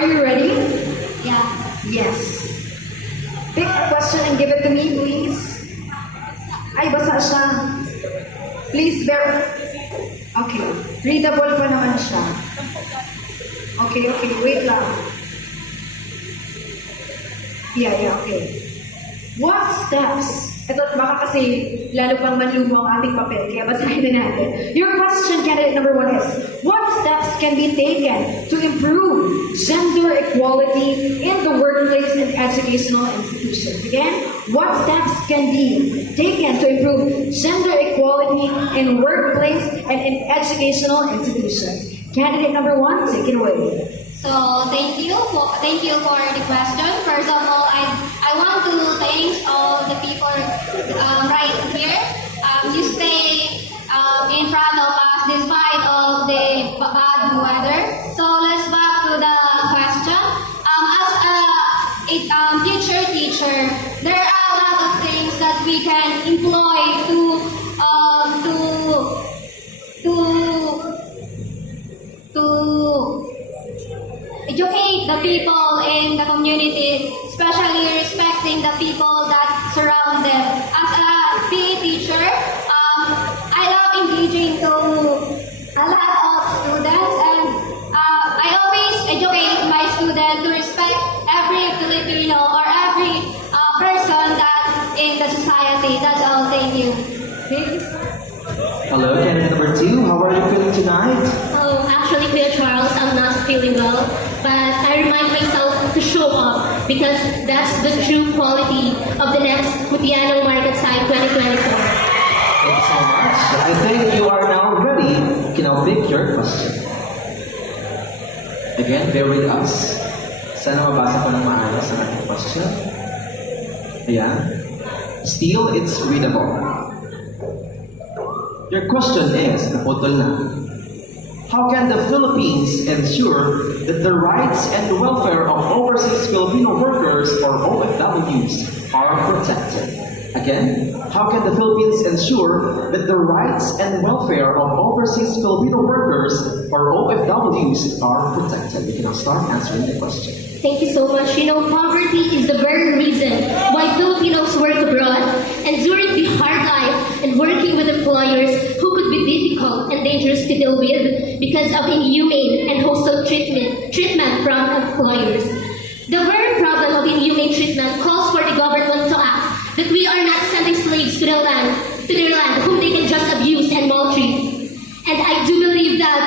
Are you ready? Yeah. Yes. Pick a question and give it to me, please. Ay, basa siya. Please bear. Okay. Readable pa naman siya. Okay, wait lang. Yeah, okay. What steps? Ito, baka kasi lalo pang manlumo ang ating papel, kaya basahin na natin. Your question, candidate number 1 is, what steps can be taken to improve gender equality in the workplace and educational institutions? Again, what steps can be taken to improve gender equality in workplace and in educational institutions? Candidate number 1, take it away. So thank you for the question. First of all, I want to thank all the people right here. You stay in front of us despite of the bad weather. So let's back to the question. As a teacher, there are a lot of things that we can employ to educate the people in the community, especially respecting the people that surround them. As a PE teacher, I love engaging to a lot of students, and I always educate my students to respect every Filipino or every person that in the society. That's all. Thank you. Hello, candidate number 2. How are you feeling tonight? Oh, actually, Kuya Charles, I'm not feeling well, but I remind myself to show up because that's the true quality of the next Mutiano Market Site 2024. Thank you so much. I think you are now ready. You can now pick your question. Again, bear with us. Sana mabasa ko ng maayos ang ating question. Ayan. Still, it's readable. Your question is, naputol na. How can the Philippines ensure that the rights and the welfare of overseas Filipino workers, or OFWs, are protected? Again, how can the Philippines ensure that the rights and welfare of overseas Filipino workers, or OFWs, are protected? We can now start answering the question. Thank you so much. Poverty is the very reason why Filipinos work abroad, enduring the hard life and working with employers who could be difficult and dangerous to deal with because of inhumane and hostile treatment from employers. The very problem of inhumane treatment calls for the government to act that we are not sending slaves to their land whom they can just abuse and maltreat. And I do believe that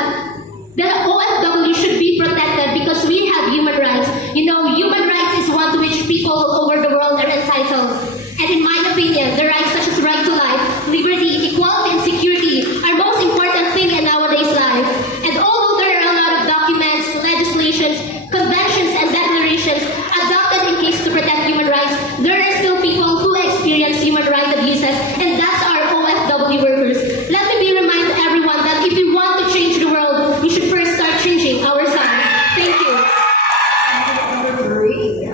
the OFW should be protected because we have human rights. Human rights is one to which people all over the world are entitled. And in my opinion, the rights such as right to life, liberty, equality, and security are most important thing in nowadays life. And although there are a lot of documents, legislations, conventions, and declarations adopted in case to protect human rights, there are still people who experience human rights abuses, and that's our OFW workers. Let me remind everyone that if we want to change the world, we should first start changing ourselves. Thank you. Number 3.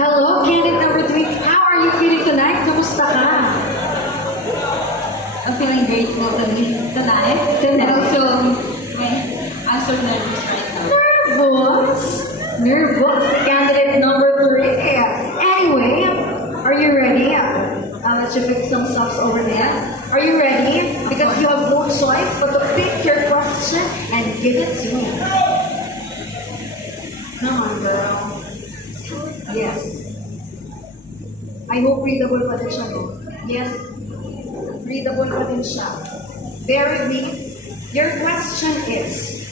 Hello, candidate number 3. How are you feeling tonight? Kumusta ka? I'm feeling grateful tonight. And also, I'm so nervous right now. Nervous. Candidate number 3. Anyway, are you ready? I'll let you fix some stuff over there. Are you ready? Because you have no choice but to pick your question and give it to me. Come on, girl. Yes. I hope readable pa din siya, no? Yes. Readable pa din siya. Bear with me. Your question is,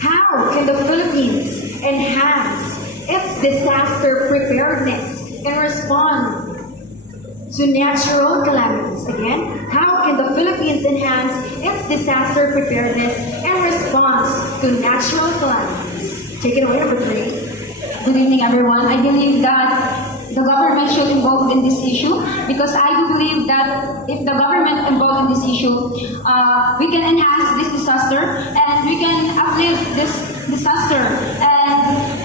how can the Philippines enhance its disaster preparedness and respond to natural calamities? Again, how can the Philippines enhance its disaster preparedness and response to natural calamities? Take it away, number 3. Good evening, everyone. I believe that the government should involve in this issue because I do believe that if the government involved in this issue, we can enhance this disaster and we can uplift this disaster. And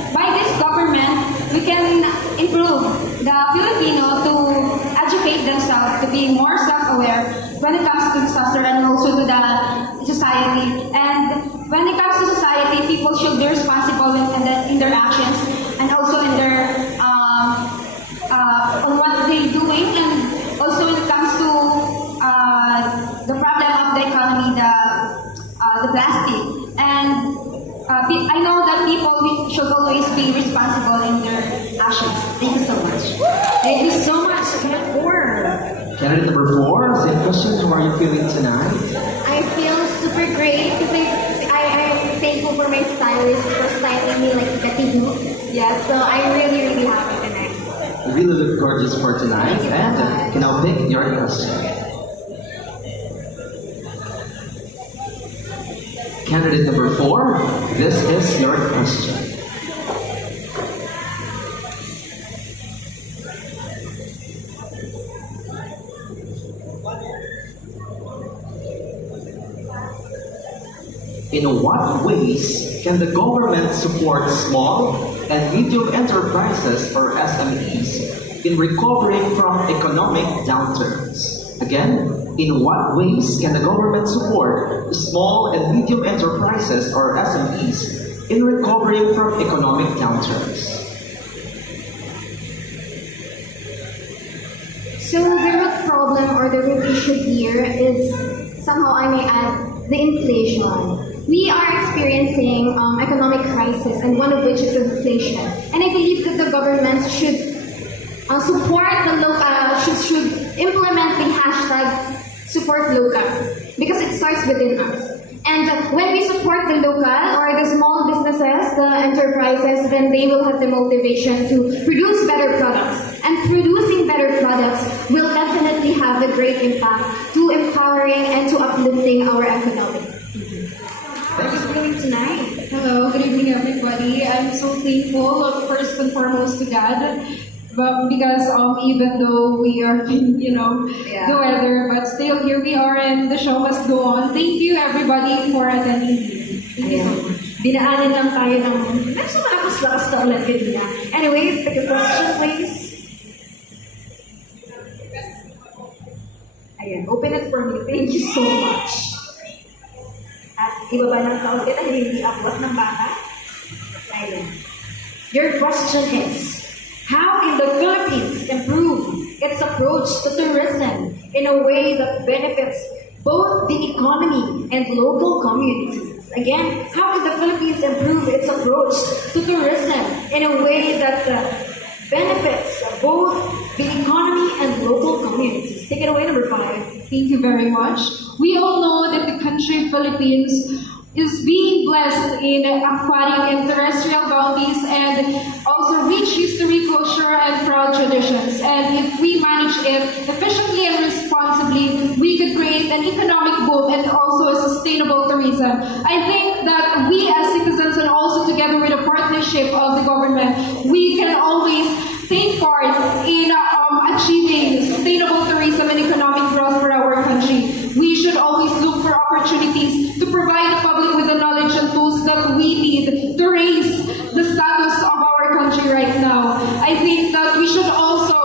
by this government, we can improve the Filipino to educate themselves, to be more self-aware when it comes to disaster and also to the society. And when it comes to society, And I know that people should always be responsible in their actions. Thank you so much. Thank you so much. Candidate 4. Candidate number 4, same question. How are you feeling tonight? I feel super great because I'm thankful for my stylist for styling me like Gatino. Yeah, so I'm really, really happy tonight. You really look gorgeous for tonight. And you can now pick your question. Candidate number 4, this is your question. In what ways can the government support small and medium enterprises or SMEs in recovering from economic downturns? Again, in what ways can the government support small and medium enterprises or SMEs in recovering from economic downturns? So the root problem or the root issue here is somehow I may add the inflation. We are experiencing economic crisis, and one of which is inflation. And I believe that the government should support the local, should implement the hashtag support local because it starts within us. And when we support the local or the small businesses, the enterprises, then they will have the motivation to produce better products. And producing better products will definitely have a great impact to empowering and to uplifting our economy. What are you feeling tonight? Hello, good evening everybody. I'm so thankful, first and foremost, to God. But because even though we are, the weather, but still here we are and the show must go on. Thank you everybody for attending. Thank you so much. Dinaanan lang tayo ng medyo malakas-lakas na ulan kanina. Anyway, pick a question, please. Ayan, open it for me. Thank you so much. At ibaba ng kaunti na hindi abot ng baka. Ayan. Your question is, how can the Philippines improve its approach to tourism in a way that benefits both the economy and local communities? Again, how can the Philippines improve its approach to tourism in a way that benefits both the economy and local communities? Take it away, number 5. Thank you very much. We all know that the country Philippines is being blessed in aquatic and terrestrial bounties and also rich history, culture, and proud traditions. And if we manage it efficiently and responsibly, we could create an economic boom and also a sustainable tourism. I think that we as citizens and also together with a partnership of the government, we can always take part in achieving sustainable tourism and economic growth for our country. We should always look for opportunities to provide the public with the knowledge and tools that we need to raise the status of our country right now. I think that we should also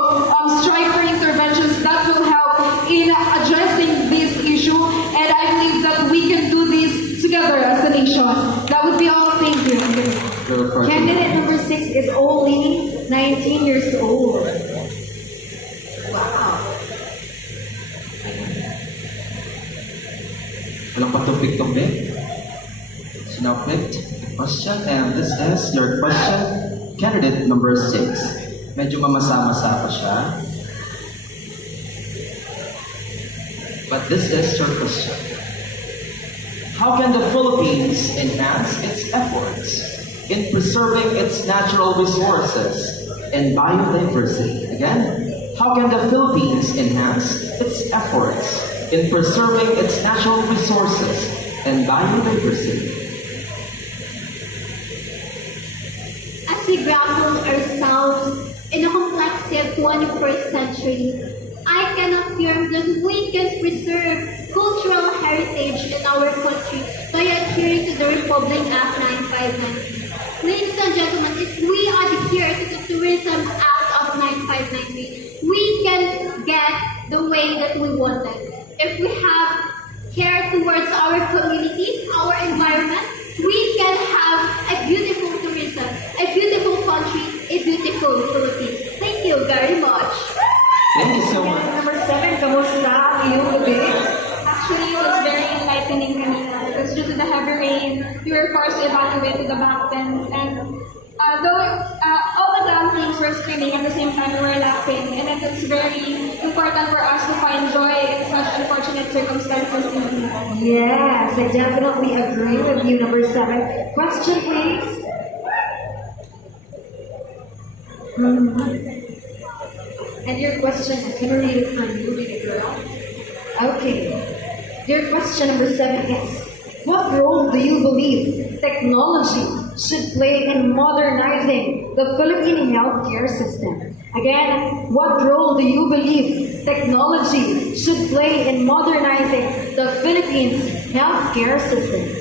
strive for interventions that will help in addressing this issue, and I believe that we can do this together as a nation. That would be all. Thank you. Candidate number 6 is only 19 years old. Wow. Walang patumpik-tumpik. So now picked the question, and this is your question, candidate number 6. Medyo mamasa-masa pa siya. But this is your question. How can the Philippines enhance its efforts in preserving its natural resources and biodiversity? Again, how can the Philippines enhance its efforts in preserving its natural resources and biodiversity? As we grapple ourselves in a complex 21st century, I can affirm that we can preserve cultural heritage in our country by adhering to the Republic Act 9593. Ladies and gentlemen, if we adhere to the Tourism Act of 9593, we can get the way that we wanted. If we have care towards our community, our environment, we can have a beautiful tourism, a beautiful country, a beautiful Philippines. Thank you very much. Thank you so much. Number 7, kamusta iyong gabi? Actually, it was very enlightening kanina because due to the heavy rain, we were forced to evacuate to the backbends. And though all the damn teams were screaming, at the same time we were laughing. And it's very important for us to find joy in such unfortunate circumstances. Yes, I definitely agree with you, number 7. Question, please. And your question is, can I read it from you, baby girl? Okay. Your question number 7 is, what role do you believe technology should play in modernizing the Philippine healthcare system? Again, what role do you believe technology should play in modernizing the Philippines healthcare system?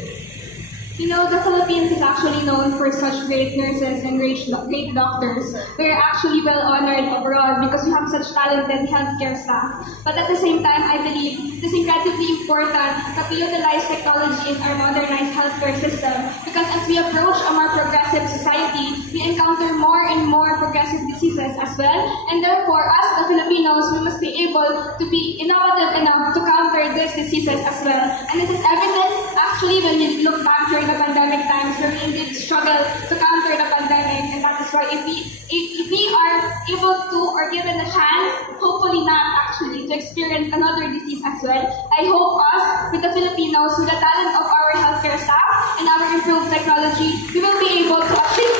You know, the Philippines is actually known for such great nurses and great doctors. We're actually well honored abroad because we have such talented healthcare staff. But at the same time, I believe it is incredibly important that we utilize technology in our modernized healthcare system because as we approach a more progressive society, we encounter more and more progressive diseases as well. And therefore, as the Filipinos, we must be able to be innovative enough to counter these diseases as well. And this is evident actually when we look back during the pandemic times where we did struggle to counter the pandemic, and that is why if we are able to or given a chance, hopefully not actually, to experience another disease as well, I hope us, with the Filipinos, with the talent of our healthcare staff and our improved technology, we will be able to achieve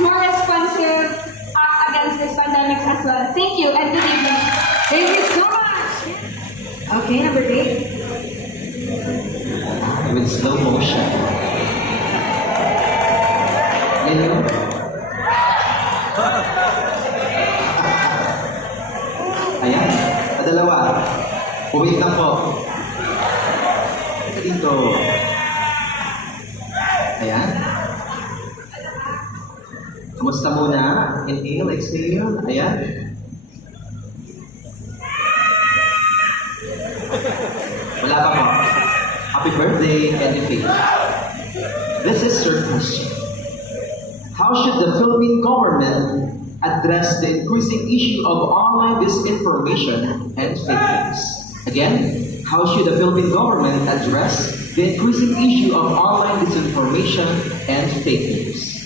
more responsive act against these pandemics as well. Thank you and good evening. Thank you so much! Okay, number 8. With slow motion. Hello? Ayan, dalawa. Wait lang po. Ito dito. Ayan. Kamusta muna? Inhale, exhale. Ayan. Wala pa po. Happy birthday, Candy Faith. This is your question. How should the Philippine government address the increasing issue of online disinformation and fake news? Again, how should the Philippine government address the increasing issue of online disinformation and fake news?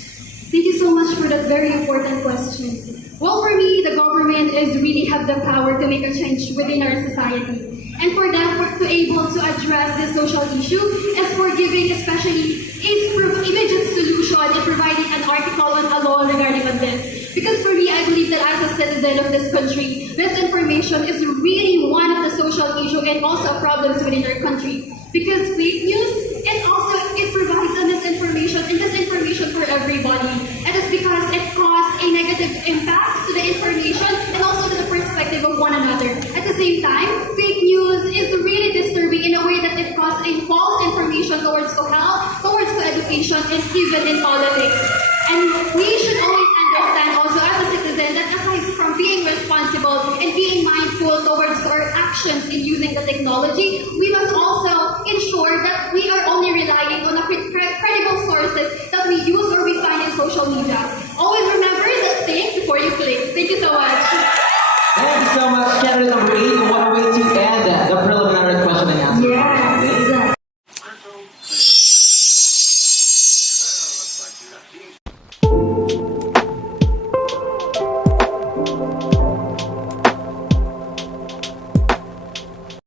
Thank you so much for that very important question. Well, for me, the government is really have the power to make a change within our society. And for that, to able to address this social issue is for giving especially immediate solution and providing an article on a law regarding on this. Because for me, I believe that as a citizen of this country, misinformation is really one of the social issue and also problems within our country. Because fake news, and also it provides a misinformation and disinformation for everybody. And it's because it causes a negative impact to the information and also to the perspective of one another. At the same time, fake news is really disturbing in a way that it causes a false information towards health, towards education, and even in politics. And we should always understand also as a citizen that aside from being responsible and being mindful towards our actions in using the technology, we must also ensure that we are only relying on the credible sources that we use or we find in social media. Always remember that think before you click. Thank you so much. Thank you so much, candidate number 8. What a way to end the preliminary question and answer. Yes.